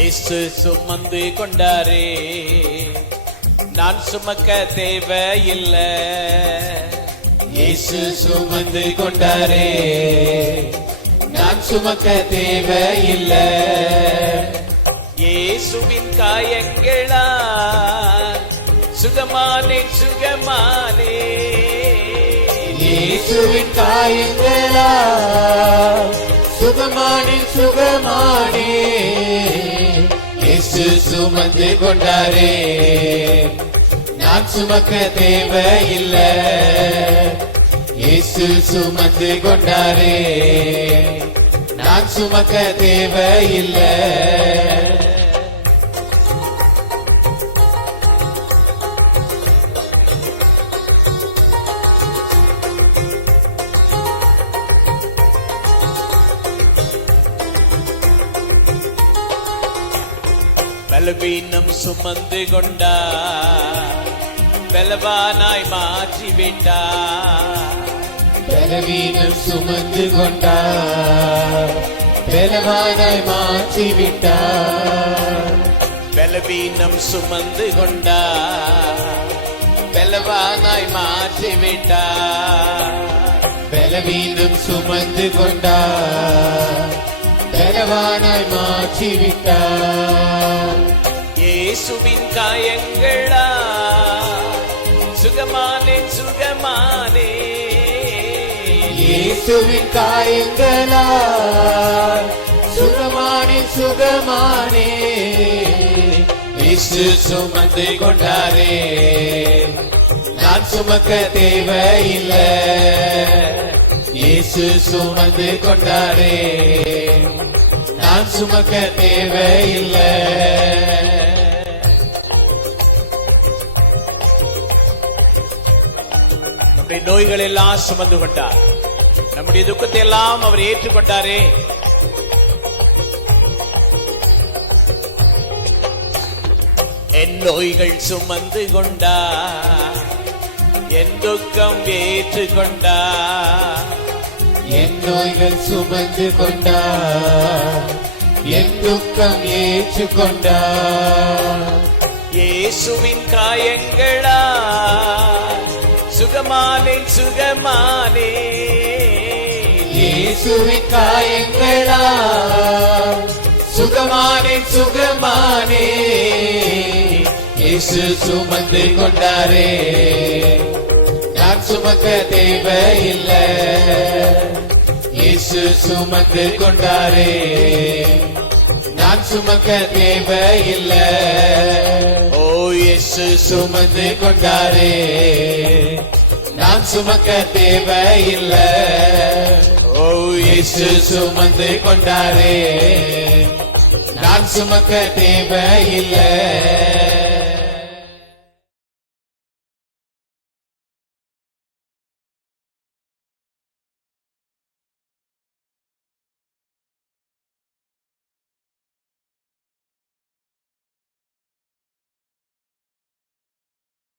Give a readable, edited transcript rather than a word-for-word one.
இயேசு சுமந்து கொண்டாரே, நான் சுமக்க தேவையில்லை. இயேசு சுமந்து கொண்டாரே, நான் சுமக்க தேவையில்லை. இயேசுவின் காயங்களால் சுகமானே சுகமானே. இயேசுவின் காயங்களால் சுகமானே சுகமானே. இயேசு சுமந்து கொண்டாரே, நான் சுமக்க தேவையில்லை. இயேசு சுமந்து கொண்டாரே, நான் சுமக்க தேவையில்லை. பலவீனம் சுமந்து கொண்டார், பலவானாய் மாற்றிவிட்டார். பலவீனம் சுமந்து கொண்டார், பலவானாய் மாற்றிவிட்டார். பலவீனம் சுமந்து கொண்டார், பலவானாய் மாற்றிவிட்டார். பலவீனம் சுமந்து கொண்டார், பலவானாய் மாற்றிவிட்டார். இயேசுவின் காயங்களால் சுகமானே சுகமானே. இயேசுவின் காயங்களால் சுகமானே சுகமானே. இயேசு சுமந்து கொண்டாரே, நான் சுமக்க தேவையில்லை. இயேசு சுமந்து கொண்டாரே, நான் சுமக்க தேவையில்லை. நம்முடைய நோய்கள் எல்லாம் சுமந்து கொண்டார், நம்முடைய துக்கத்தை எல்லாம் அவர் ஏற்றுக்கொண்டாரே. என் நோய்கள் சுமந்து கொண்டார், என் துக்கம் ஏற்றுக்கொண்டார். என் நோய்கள் சுமந்து கொண்டார், என் துக்கம் ஏற்றுக்கொண்டார். இயேசுவின் காயங்களால் சுகமானே சுகமானே. இயேசுவின் காயங்களால் சுகமானே சுகமானே. இயேசு சுமந்து கொண்டாரே, நான் சுமக்க தேவையில்லை. இயேசு சுமந்து கொண்டாரே, நான் சுமக்க தேவையில்லை. ஓ இயேசு சுமந்து கொண்டாரே, நான் சுமக்க தேவையில்லை. ஓ இயேசு சுமந்து கொண்டாரே, நான் சுமக்க தேவையில்லை.